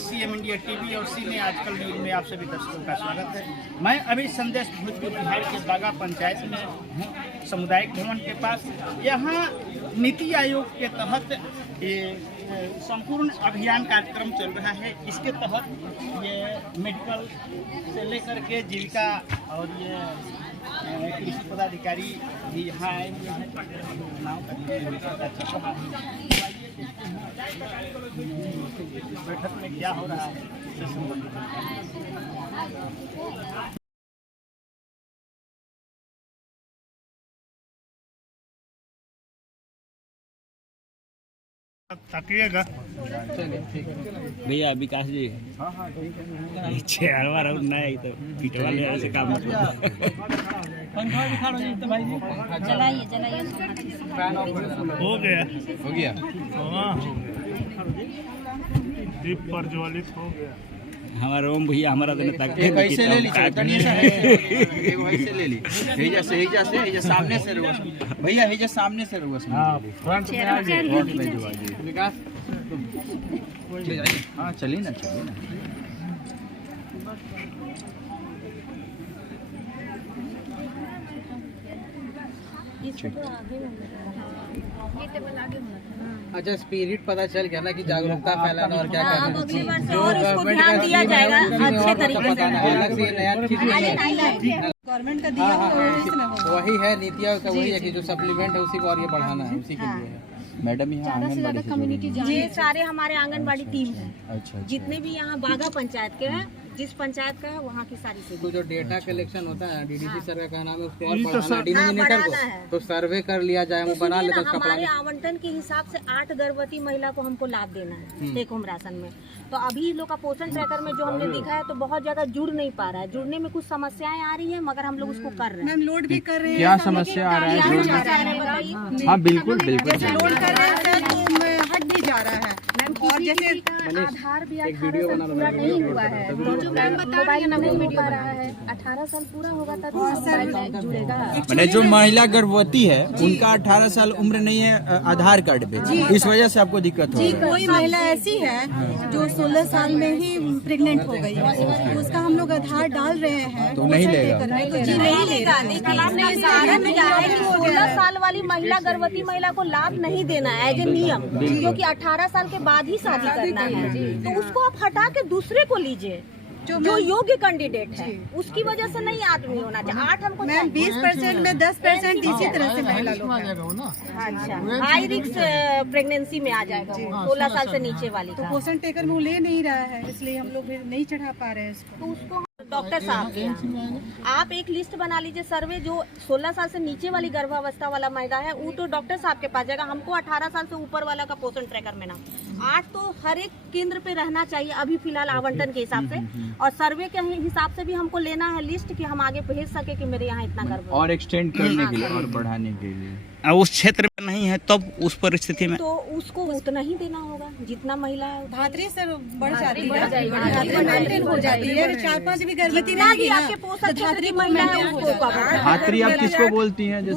CM India TV और सीने आजकल न्यूज में आप सभी दर्शकों का स्वागत है। मैं अभी संदेश भोजपुर बिहार के बागा पंचायत में हूँ, सामुदायिक भवन के पास। यहाँ नीति आयोग के तहत ये संपूर्ण अभियान कार्यक्रम चल रहा है। इसके तहत ये मेडिकल से लेकर के जीविका और ये कृषि पदाधिकारी भी यहाँ आए हुए हैं। बैठक में क्या हो रहा है ताकिएगा भैया विकास जी। चेहरा राउंड नहीं तो पिटवा ले ऐसे काम जलाइए जलाइए हो गया दीप प्रज्वलित हो गया। हमारा ओम भैया हमारा तो तक कैसे ले ली वैसे ले ली हेजा से हेजा सामने से रुआ भैया हेजा सामने से रुआ फ्रंट में आ गए विकास हाँ चलिए ना अच्छा स्पिरिट पता चल गया ना कि जागरूकता फैलाना और क्या करना जो गवर्नमेंट का दिया जाएगा अच्छे तरीके से अलग से नया गवर्नमेंट का दिया वही है नीतियाँ का वही है कि जो सप्लीमेंट है उसी को और ये बढ़ाना है उसी के लिए मैडम यहाँ आंगनबाड़ी कम्युनिटी ये सारे हमारे आंगनबाड़ी टीम है। अच्छा जितने भी यहाँ बागा पंचायत के हैं, जिस पंचायत का है वहाँ की सारी चीजें। तो जो डेटा कलेक्शन होता है डीडीसी सर का कहना है उसको और बढ़ाना है डिनोमिनेटर को तो सर्वे कर लिया जाए वो बना लेते उसका हमारे आवंटन के हिसाब से 8 गर्भवती महिला को हमको लाभ देना है टेक होम राशन में। तो अभी लोग का पोषण ट्रैकर में जो हमने दिखा है तो बहुत ज्यादा जुड़ नहीं पा रहा है। जुड़ने में कुछ समस्याएं आ रही है मगर हम लोग उसको कर रहे हैं। लोड भी कर रहे हैं। क्या समस्या आ रहा है? हाँ बिल्कुल लोड कर रहे हैं तो हट भी जा रहा है। और जैसे आधार भी 18 साल पूरा नहीं हुआ है, मोबाइल नंबर नहीं पा रहा है। 18 साल पूरा होगा तब जुड़ेगा। मैंने जो महिला गर्भवती है उनका 18 साल उम्र नहीं है आधार कार्ड पे, इस वजह से आपको दिक्कत हो रही है। कोई महिला ऐसी है जो 16 साल में ही प्रेग्नेंट हो गई है, उसका हम लोग आधार डाल रहे हैं तो नहीं लेगा। जी नहीं लेगा। कारण क्या है कि 16 साल वाली महिला गर्भवती महिला को लाभ नहीं देना है एज ए नियम, क्योंकि 18 साल के बाद ही शादी करना है। तो उसको आप हटा के दूसरे को लीजिए जो योग्य कैंडिडेट है, उसकी वजह से नहीं आदमी होना चाहिए। 8 हमको 20% में 10% इसी तरह से महिला लोग अच्छा हाई रिस्क प्रेगनेंसी में आ जाएगा 16 साल से नीचे वाली का। पोषण टेकर में वो ले नहीं रहा है, इसलिए हम लोग नहीं चढ़ा पा रहे हैं उसको। तो उसको डॉक्टर साहब आप एक लिस्ट बना लीजिए। सर्वे जो 16 साल से नीचे वाली गर्भावस्था वाला महिला है वो तो डॉक्टर साहब के पास जाएगा। हमको 18 साल से ऊपर वाला का पोषण ट्रैकर में नाम 8 तो हर एक केंद्र पे रहना चाहिए अभी फिलहाल आवंटन के हिसाब से। और सर्वे के हिसाब से भी हमको लेना है लिस्ट कि हम आगे भेज सके कि मेरे यहाँ इतना गर्भ और एक्सटेंड करने के लिए और बढ़ाने के लिए उस क्षेत्र में नहीं है तब उस परिस्थिति में तो उसको उतना ही देना होगा जितना महिला धात्री सर बढ़ जाती है, हो जाती है। 4-5 भी गर्भवती भी आपके पोषण धात्री महिला है उसको धात्री आप किसको बोलती हैं? जो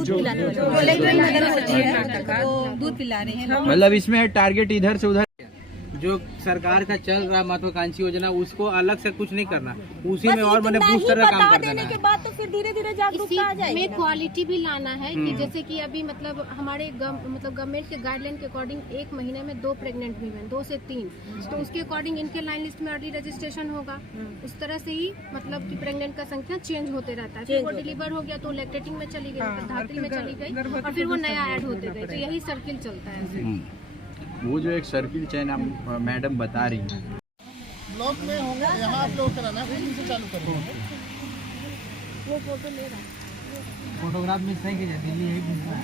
दूध पिला रही है। मतलब इसमें है टारगेट इधर से उधर जो सरकार का चल रहा महत्वाकांक्षी योजना उसको अलग से कुछ नहीं करना, उसी में और मैंने बूस्ट तरह काम कर देना के बाद तो फिर धीरे धीरे जागरूकता आ जाएगी। में क्वालिटी भी लाना है कि जैसे कि अभी मतलब हमारे गवर्नमेंट के गाइडलाइन के अकॉर्डिंग 1 महीने में 2 प्रेग्नेंट वीमेन 2 से 3 तो उसके अकॉर्डिंग इनके लाइन लिस्ट में अर्ली रजिस्ट्रेशन होगा। उस तरह से ही मतलब कि प्रेग्नेंट का संख्या चेंज होते रहता है। फिर वो डिलीवर हो गया तो लैक्टेटिंग में चली गई, धात्री में चली गई और फिर वो नया ऐड होते गए। तो यही सर्किल चलता है। वो जो एक सर्किल चैन आप मैडम बता रही हैं ब्लॉक में होंगे। यहाँ आप लोग कराना फिर इनसे चालू करेंगे। वो फोटो ले रहा है। फोटोग्राफ मिस नहीं कीजिए, दिल्ली यही घूमना है।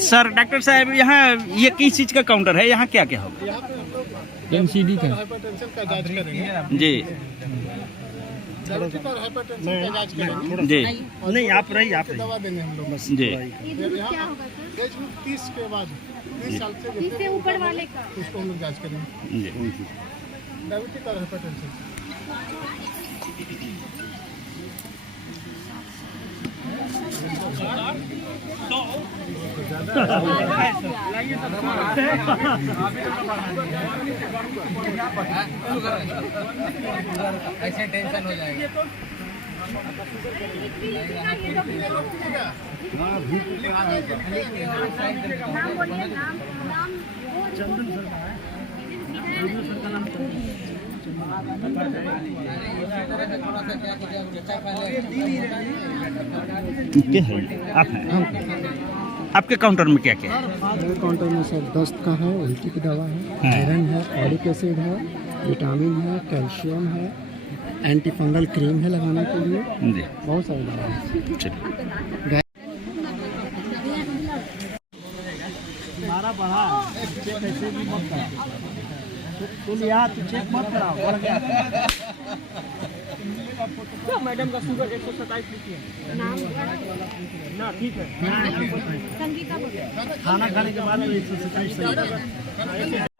सर डॉक्टर साहब यहाँ ये किस चीज का काउंटर है? यहाँ क्या क्या होगा? एमसीडी का हाइपरटेंशन का जांच करेंगे जी डायबिटीज और हाइपरटेंशन का जांच करेंगे जी। नहीं आप रही आप दवा देंगे हम लोग बस जी। एज 30 के बाद 20 साल से इससे ऊपर वाले का उसको हम लोग जांच करेंगे। जी ऐसे टेंशन हो जाएगा। क्या है? आप हैं? आपके काउंटर में क्या क्या है? मेरे काउंटर में सर दस्त का है, उल्टी की दवा है, आयरन है, फॉलिक एसिड है, विटामिन है, कैल्शियम है, एंटी फंगल क्रीम है लगाने के लिए, जी बहुत सारी दवा है। चलिए। हमारा बढ़ा चेक ऐसे भी मत करा, तुम यहाँ चेक मत कराओ, बढ़ गया। क्या मैडम का शुगर 127 लिखी है ना? ठीक है, खाना खाने के बाद 127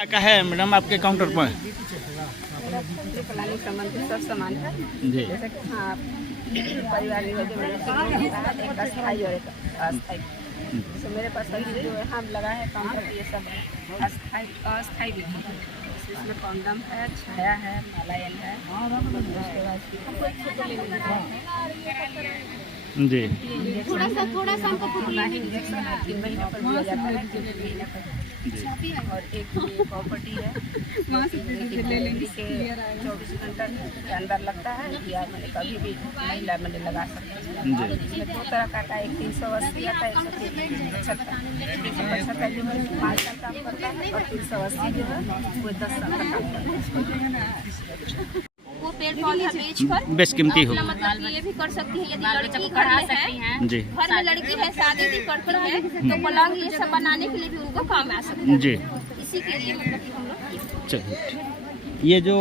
क्या है मैडम आपके काउंटर पर? सब सामान है जी जैसे कि हाँ परिवार में जो मेरे एक अस्थायी और एक अस्थायी। जैसे मेरे पास अभी जो है हम लगा है काउंटर पे ये सब अस्थायी भी है। इसमें कॉन्डम है, छाया है, मलायन है, उसके बाद हमको एक फोटो लेने जी थोड़ा सा हमको फोटो लेने इंजेक्शन है 3 महीने पर दिया जाता है, 3 महीने पर। और एक ये प्रॉपर्टी है ले लेंगे के 24 घंटा के अंदर लगता है या मैंने कभी भी महिला मैंने लगा सकते हैं। इसमें 2 तरह का आता है, एक 380 आता है, 375 जो है 5 साल काम करता है और 380 जो है वो 10 साल का काम करता है। वो पेड़ पौधा बेच कर बेशकीमती हो। मतलब ये भी कर सकती है। यदि लड़की घर में है, जी घर में लड़की है, शादी भी करती है, तो पलंग ये सब बनाने के लिए भी उनको काम आ सकता है। जी इसी के लिए मतलब कि हम लोग चलिए। ये जो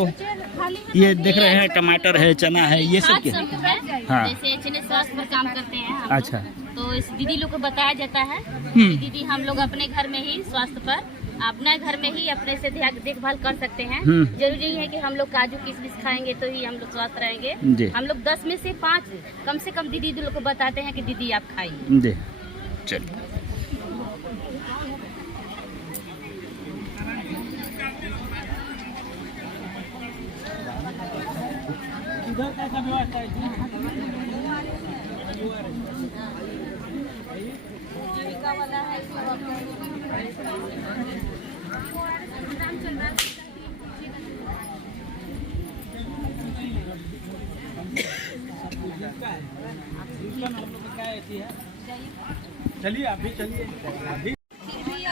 ये देख रहे हैं टमाटर है, चना है, ये सब क्या है? हाँ जैसे चने स्वास्थ्य पर काम करते हैं हम। अच्छा। तो इस दीदी लोग को बताया जाता है। दीदी हम लोग अपने घर में ही स्वास्थ्य पर अपने घर में ही अपने से देखभाल कर सकते हैं। जरूरी नहीं है कि हम लोग काजू किशमिश खाएंगे तो ही हम लोग स्वस्थ रहेंगे। हम लोग 10 में से 5 कम से कम दीदी लोग को बताते हैं कि दीदी आप खाइए। जी चलिए। इधर कैसा व्यवस्था है? जीविका वाला है चलिए आप भी चलिए, अभी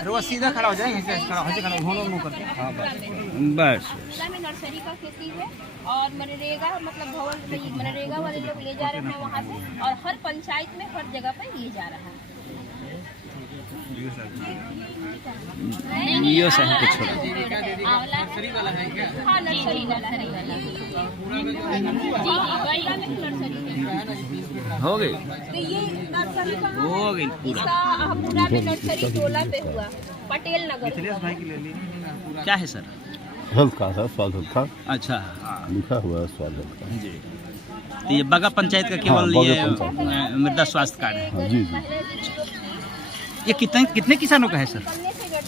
रोज सीधा खड़ा हो जाएंगे, खड़ा हो जाए, घोनो करके। हाँ बस जिला में नर्सरी का खेती है और मनरेगा मतलब भवन मनरेगा वाले लोग ले जा रहे हैं वहाँ से, और हर पंचायत में हर जगह पे ये जा रहा है। यो सब कुछ छोड़ा। नर्सरी वाला है क्या? हाँ नर्सरी वाला है। हो गई तो ये नर्सरी हो गई पूरा। इसका पूरा में नर्सरी 12 पे हुआ, पटेल नगर। क्या है सर? हेल्थ का है, स्वास्थ्य हेल्थ का अच्छा लिखा हुआ है, स्वास्थ्य हेल्थ का। जी तो ये बागा पंचायत का केवल हाँ, ये बागा पंचायत। मृदा स्वास्थ्य कार्ड है। हाँ, जी जी। ये कितने किसानों का है सर?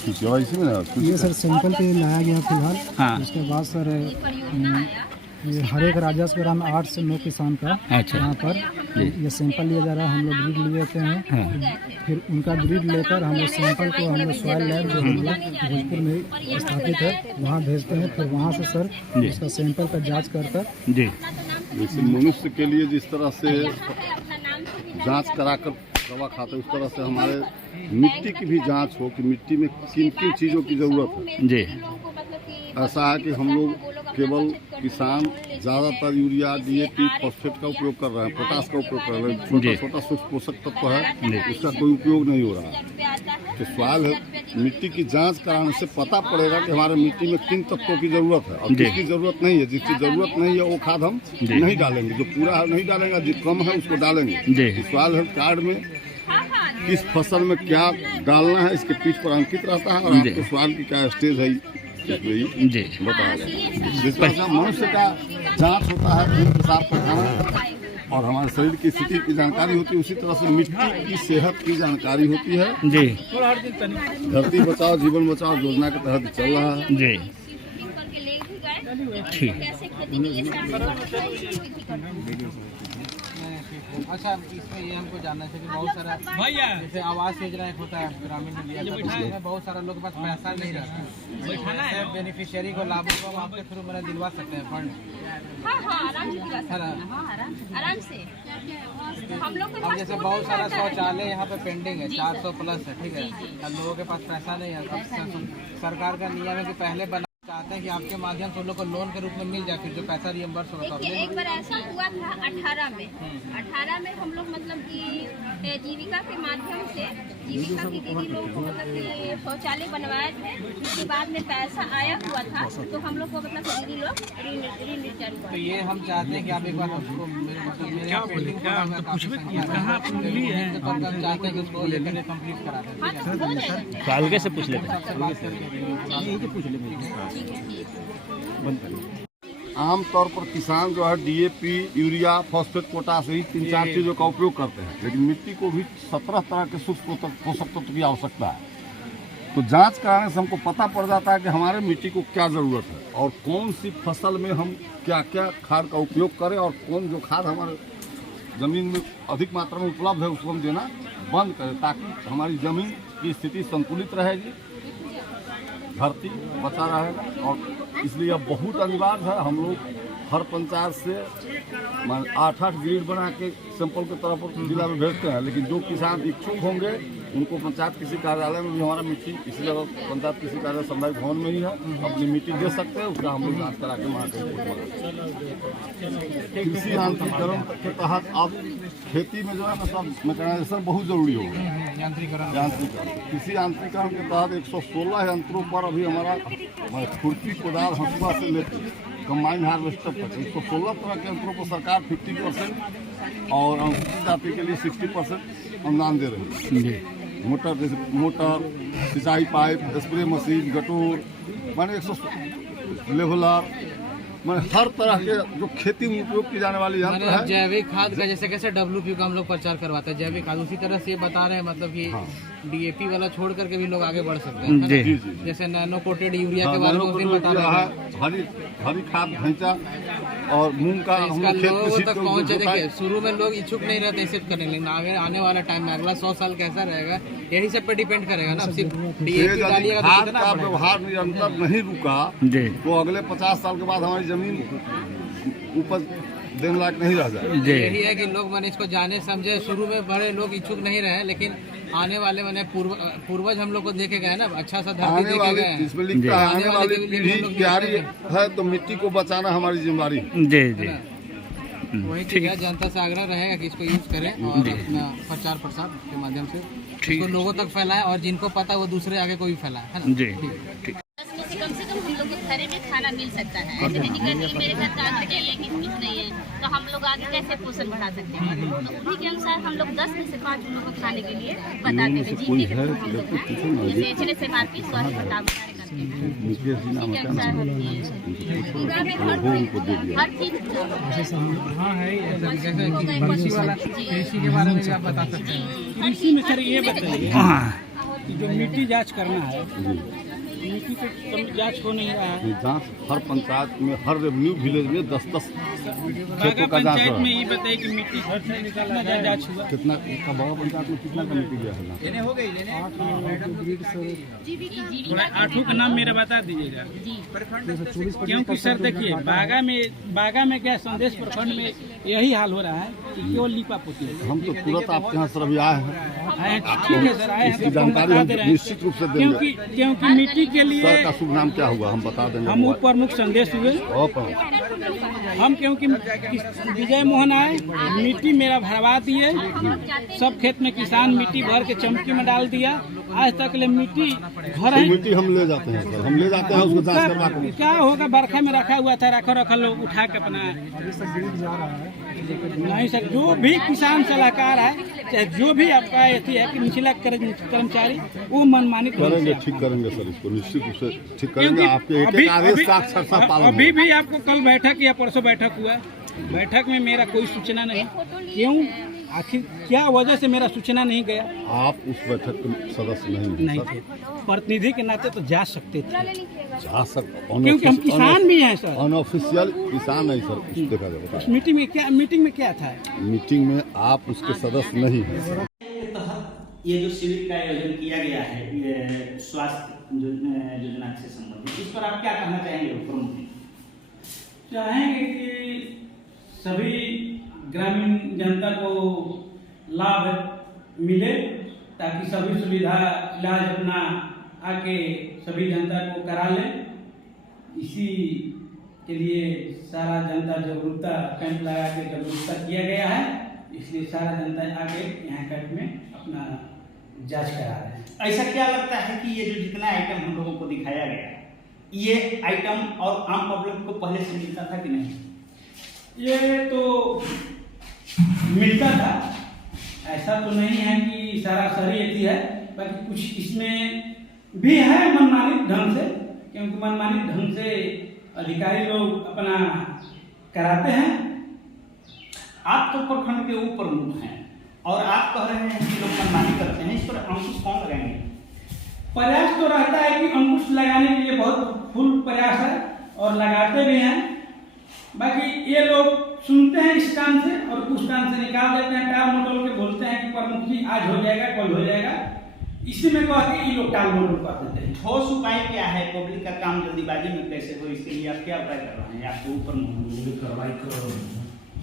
इसी में ना ये सर सैंपल पे लाया गया फिलहाल। हाँ। उसके बाद सर ये हर एक राजस्व ग्राम 8 से 9 किसान का अच्छा। यहाँ पर ये सैंपल लिया जा रहा है। हम लोग ब्रीड लिए लेते हैं। हाँ। फिर उनका ब्रीड लेकर हम लोग सैंपल को हम लोग सॉइल लैब जो हम लोग भोजपुर में स्थापित है वहाँ भेजते हैं। फिर वहाँ से सर उसका सैंपल का जाँच कर जी जैसे मनुष्य के लिए जिस तरह से जांच कराकर दवा खाते हैं, उस तरह से हमारे मिट्टी की भी जांच हो कि मिट्टी में किन किन चीज़ों की ज़रूरत है। जी ऐसा है कि हम लोग केवल किसान ज़्यादातर यूरिया, DAP, फॉस्फेट का उपयोग कर रहे हैं, पोटास का उपयोग कर रहे हैं। छोटा छोटा सूक्ष्म पोषक तत्व है, उसका कोई उपयोग नहीं हो रहा है। तो सवाल है, मिट्टी की जांच कराने से पता पड़ेगा कि हमारे मिट्टी में किन तत्वों की ज़रूरत है और किसकी ज़रूरत नहीं है। जिसकी ज़रूरत नहीं है वो खाद हम नहीं डालेंगे, जो पूरा नहीं डालेंगे, जो कम है उसको डालेंगे। सवाल है कार्ड में किस फसल में क्या डालना है, इसके पीठ पर अंकित रहता है और आपके सवाल की क्या स्टेज है इसमें ही जी बताया गया। जिस तरह से मनुष्य का जांच होता है खून पेशाब पैखाना और हमारे शरीर की स्थिति की जानकारी होती है, उसी तरह से मिट्टी की सेहत की जानकारी होती है जी। धरती बचाओ जीवन बचाओ योजना के तहत चल रहा है जी ठीक। अच्छा, इसमें ये हमको जानना चाहिए कि बहुत सारा जैसे आवास योजना एक होता है ग्रामीण इंडिया का, उसमें बहुत सारा लोग के पास पैसा नहीं रहता है, बेनिफिशियरी को लाभ को हम आपके थ्रू मेरा दिलवा सकते हैं फंड? आराम से हम लोग अब जैसे बहुत सारा शौचालय यहाँ पे पेंडिंग है, 400 प्लस है, ठीक है, अब लोगों के पास पैसा नहीं है। अब सरकार का नियम है कि पहले बना चाहते हैं कि आपके माध्यम से उन लोग को लोन के रूप में मिल जाए, फिर जो पैसा रियम्बर्स होगा। देखिए एक बार ऐसा हुआ था 18 में हम लोग मतलब कि जीविका के माध्यम से जीविका की दीदी लोगों को मतलब कि शौचालय बनवाए थे, उसके बाद में पैसा आया हुआ था तो हम लोग को मतलब दीदी लोग ऋण चालू। तो ये हम चाहते हैं कि आप एक बार हमको चाहते हैं कि उसको लेकर कंप्लीट करा दें। आगे से पूछ लेते आमतौर पर किसान जो है डीएपी यूरिया फॉस्फेट पोटाश यही 3-4 चीजों का उपयोग करते हैं, लेकिन मिट्टी को भी 17 तरह के सूक्ष्म पोषक तत्व की आवश्यकता है। तो जांच कराने से हमको पता पड़ जाता है कि हमारे मिट्टी को क्या ज़रूरत है और कौन सी फसल में हम क्या क्या खाद का उपयोग करें और कौन जो खाद हमारे ज़मीन में अधिक मात्रा में उपलब्ध है उसको हम देना बंद करें, ताकि हमारी ज़मीन की स्थिति संतुलित रहेगी, धरती बचा रहेगा। और इसलिए अब बहुत अनिवार्य है, हम लोग हर पंचायत से 8-8 ग्रिड बना के सैंपल के तरफ जिला में भेजते हैं, लेकिन जो किसान इच्छुक होंगे उनको पंचायत कृषि कार्यालय में भी हमारा मिट्टी इसलिए पंचायत कृषि कार्यालय सामुदायिक भवन में ही है, अपनी मिट्टी दे सकते हैं, उसका हम लोग जाँच करा के वहाँ कृषि यांत्रिकरण के तहत अब खेती में जो है ना सब मैकेनाइजेशन बहुत जरूरी होगा। यांत्रिकरण कृषि यांत्रिकरण के तहत 116 यंत्रों पर अभी हमारा खुरपी कोदाल हंसुआ से लेकर कंबाइन हार्वेस्टर तक 116 तरह के यंत्रों को सरकार 50% और अनुसूचित जाति के लिए 60% अनुदान दे रही है। मोटर जैसे मोटर, सिंचाई पाइप, स्प्रे मशीन, गटोर, माने 100 लेवलर, मैंने हर तरह के जो खेती में उपयोग की जाने वाली यंत्र है। जैविक खाद का जैसे कैसे WP का हम लोग प्रचार करवाते हैं जैविक खाद, उसी तरह से ये बता रहे हैं मतलब कि DAP वाला छोड़ करके भी लोग आगे बढ़ सकते हैं। जी। जैसे नैनो कोटेड यूरिया के बारे में उस दिन बता रहे हैं, हरी खाद भैंसा और मूंग का हम लोग लोगों तक पहुँचे। देखिए शुरू में लोग इच्छुक नहीं रहते इसे करने, लेकिन आगे आने वाला टाइम में अगला 100 साल कैसा रहेगा यही सब पे डिपेंड करेगा ना। सिर्फ DAP डालिएगा तो खाद का व्यवहार निरंतर नहीं रुका तो अगले 50 साल के बाद हमारी जमीन उपज देने लायक नहीं रह जाए। यही है कि लोग मैंने इसको जाने समझे, शुरू में बड़े लोग इच्छुक नहीं रहे, लेकिन आने वाले मैंने पूर्वज हम लोग को देखे गए ना, अच्छा सा धरती देखे गए हैं। इसमें लिखता है आने वाली पीढ़ी प्यारी है तो मिट्टी को बचाना हमारी जिम्मेदारी। जी जी वही ठीक है, जनता से आग्रह रहेगा कि इसको यूज करें और अपना प्रचार प्रसार के माध्यम से इसको लोगों तक फैलाएं और जिनको पता वो दूसरे आगे को भी फैलाएं, है ना? जी ठीक। कम से कम हम लोग के घर में खाना मिल सकता है। ऐसे नहीं कि मेरे घर का आगे नहीं है कि कुछ नहीं है तो हम लोग आगे कैसे पोषण बढ़ा सकते हैं। तो उन्हीं के अनुसार हम लोग 10 में से 5 लोगों को खाने के लिए बताते हैं। जीने के जैसे HLSMR की स्वास्थ्य प्रताप करते हैं हर चीज। कृषि के बारे में भी आप बता सकते हैं। कृषि में सर ये बताइए जो मिट्टी जांच करना है, मिट्टी तो जांच हो नहीं रहा है। जांच हर पंचायत में हर रेवेन्यू विलेज में 10-10 खेतों का जांच में ये बताइए कि मिट्टी घर से निकालना जांच हुआ कितना बड़ा पंचायत में कितना का मिट्टी गया है? हो गई थोड़ा 8 का नाम मेरा बता दीजिएगा, क्योंकि सर देखिए बागा में क्या संदेश प्रखंड में यही हाल हो रहा है कि केवल लिपा पोती है। हम तो तुरंत आपके यहाँ सर अभी आए हैं, ठीक है सर, आए हैं जानकारी हम निश्चित रूप से देंगे। क्योंकि मिट्टी के लिए सर का शुभ नाम क्या हुआ हम बता देंगे। हम उप प्रमुख संदेश हुए हम, क्योंकि विजय मोहन आए, मिट्टी मेरा भरवा दिए, सब खेत में किसान मिट्टी भर के चमकी में डाल दिया। आज तक ले मिट्टी घर है, मिट्टी हम ले जाते हैं सर, हम ले जाते हैं उसको जांच करवा के। क्या होगा, बरखा में रखा हुआ था, रखा लोग उठा के अपना नहीं सर, जो भी किसान सलाहकार है, चाहे जो भी आपका ऐसी है कि निचला कर्मचारी, वो मनमानी करेंगे, ठीक करेंगे सर, इसको निश्चित रूप से ठीक करेंगे। आपके एक आदेश का अक्षरशः पालन अभी भी आपको कल बैठक या परसों बैठक हुआ, बैठक में मेरा कोई सूचना नहीं, क्यों, आखिर क्या वजह से मेरा सूचना नहीं गया? आप उस बैठक के सदस्य नहीं थे, प्रतिनिधि के नाते तो जा सकते थे, जा सकते, क्योंकि हम किसान भी हैं सर। अनऑफिशियल किसान नहीं सर, देखा जाए। मीटिंग में क्या था? मीटिंग में आप उसके सदस्य नहीं हैं। ये जो शिविर का आयोजन किया गया है, ये स्वास्थ्य योजना से संबंधित, इस पर आप क्या कहना चाहेंगे प्रमुख जी? चाहेंगे कि सभी ग्रामीण जनता को लाभ मिले, ताकि सभी सुविधा इलाज अपना आके सभी जनता को करा ले। इसी के लिए सारा जनता जागरूकता कैंप लगा के जागरूकता किया गया है, इसलिए सारा जनता आके यहाँ कैंप में अपना जांच करा रहे हैं। ऐसा क्या लगता है कि ये जो जितना आइटम हम लोगों को दिखाया गया, ये आइटम और आम पब्लिक को पहले से मिलता था कि नहीं? ये तो मिलता था, ऐसा तो नहीं है कि सरासरी ऐसी है, बाकी कुछ इसमें भी है मनमानी ढंग से, क्योंकि मनमानी ढंग से अधिकारी लोग अपना कराते हैं। आप तो प्रखंड के ऊपर प्रमुख हैं और आप कह रहे हैं कि लोग मनमानी करते हैं, इस पर अंकुश कौन लगाएंगे? प्रयास तो रहता है कि अंकुश लगाने के लिए बहुत फुल प्रयास है और लगाते भी हैं, बाकी ये लोग सुनते हैं इस काम से और उस काम से निकाल देते हैं, टाल मटोल के बोलते हैं कि प्रमुख जी आज हो जाएगा, कल हो जाएगा, इसी में कह के ये लोग टाल मटोल कर देते हैं। ठोस उपाय क्या है? पब्लिक का काम जल्दीबाजी में कैसे हो, इसके लिए आप क्या उपाय कर रहे हैं? आपके ऊपर कार्रवाई करो।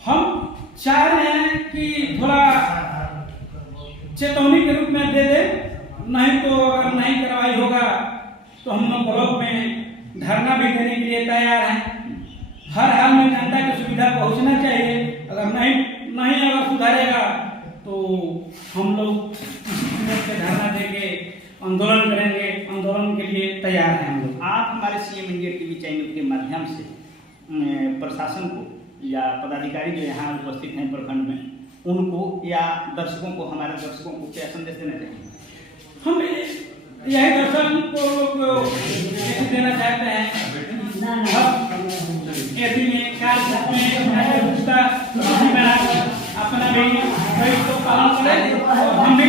हम चाह रहे हैं कि थोड़ा चेतावनी के रूप में दे दे, नहीं तो अगर नहीं कार्रवाई होगा तो हम लोग ब्लॉक में धरना भी देने के लिए तैयार हैं। हर हाल में जनता की सुविधा पहुंचना चाहिए, अगर नहीं अगर सुधारेगा तो हम लोग से धरना देंगे, आंदोलन करेंगे, आंदोलन के लिए तैयार हैं हम लोग। आप हमारे सीएम इंडिया टीवी चैनल के माध्यम से प्रशासन को या पदाधिकारी जो यहाँ उपस्थित हैं प्रखंड में, उनको या दर्शकों को, हमारे दर्शकों को क्या संदेश देना चाहिए? हम यही दर्शकों को देना चाहते हैं, ऐसे में अपना भी पालन करें और हम भी